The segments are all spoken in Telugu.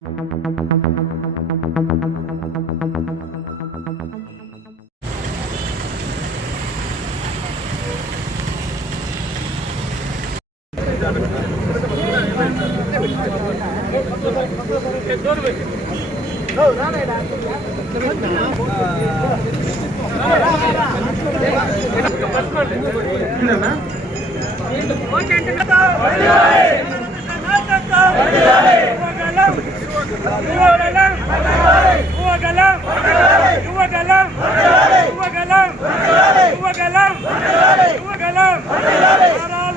Oh, not that. Oh, not that.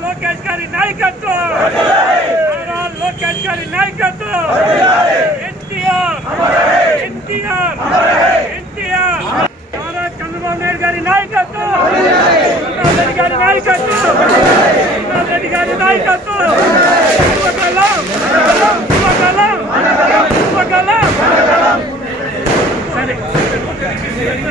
Lokesh గారి నాయకత్వం. లోకేష్ గారి నాయకత్వం. ఎన్టీఆర్ ఎన్టీఆర్ ఎన్టీఆర్. నారా చంద్రబాబు నాయుడు గారి నాయకత్వం. చంద్రబాబు గారి నాయకత్వం. చంద్రబాబు గారి నాయకత్వం యువగలం యువగలం యువగలం సరే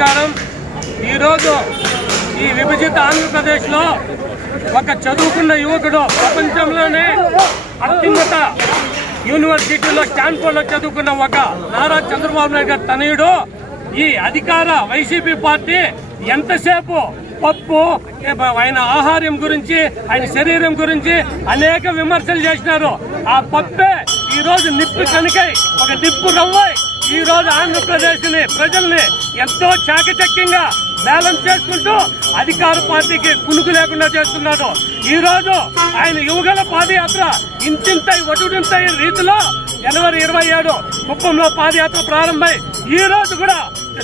నమస్కారం. ఈరోజు ఈ విభజిత ఆంధ్రప్రదేశ్లో ఒక చదువుకున్న యువకుడు ప్రపంచంలోనే అత్యున్నత యూనివర్సిటీలో స్టాన్ఫోర్డ్లో చదువుకున్న ఒక నారా చంద్రబాబు నాయుడు గారి తనయుడు. ఈ అధికార వైసీపీ పార్టీ ఎంతసేపు పప్పు ఆయన ఆహారం గురించి ఆయన శరీరం గురించి అనేక విమర్శలు చేసినారు. ఆ పప్పే ఈరోజు నిప్పు కనుకై ఒక నిప్పు రవ్వాయి ఈ రోజు ఆంధ్రప్రదేశ్ని ప్రజల్ని ఎంతో చాకచక్యంగా బ్యాలెన్స్ చేసుకుంటూ అధికార పార్టీకి కునుకు లేకుండా చేస్తున్నాడు ఈ రోజు ఆయన యువగల పాదయాత్ర ఇంతింతై వటుడింతై రీతిలో జనవరి ఇరవై ఏడు కుప్పంలో పాదయాత్ర ప్రారంభమై ఈ రోజు కూడా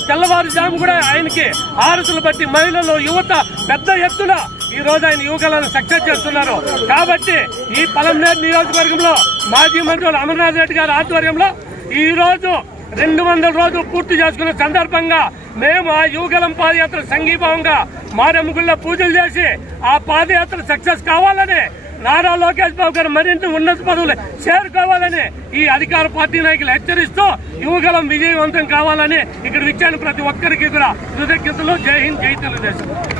తెల్లవారుజాము కూడా ఆయనకి ఆరుతులు బట్టి మహిళలు యువత పెద్ద ఎత్తున ఈ రోజు ఆయన యువకులను సక్సెస్ చేస్తున్నారు. కాబట్టి ఈ పలంనేరు నియోజకవర్గంలో మాజీ మంత్రులు అమర్నాథ్ రెడ్డి గారి ఆధ్వర్యంలో ఈ రోజు రెండు వందల రోజులు పూర్తి చేసుకున్న సందర్భంగా మేము ఆ యువగలం పాదయాత్ర సంఘీభావంగా మారెముగుళ్ళ పూజలు చేసి ఆ పాదయాత్ర సక్సెస్ కావాలని నారా లోకేష్ బాబు గారు మరింత ఉన్నత పదవులు చేరుకోవాలని ఈ అధికార పార్టీ నాయకులు హెచ్చరిస్తూ యువగలం విజయవంతం కావాలని ఇక్కడ ఇచ్చాను ప్రతి ఒక్కరికి కూడా కృతజ్ఞతలు. జై హింద్ జై తెలుగుదేశం.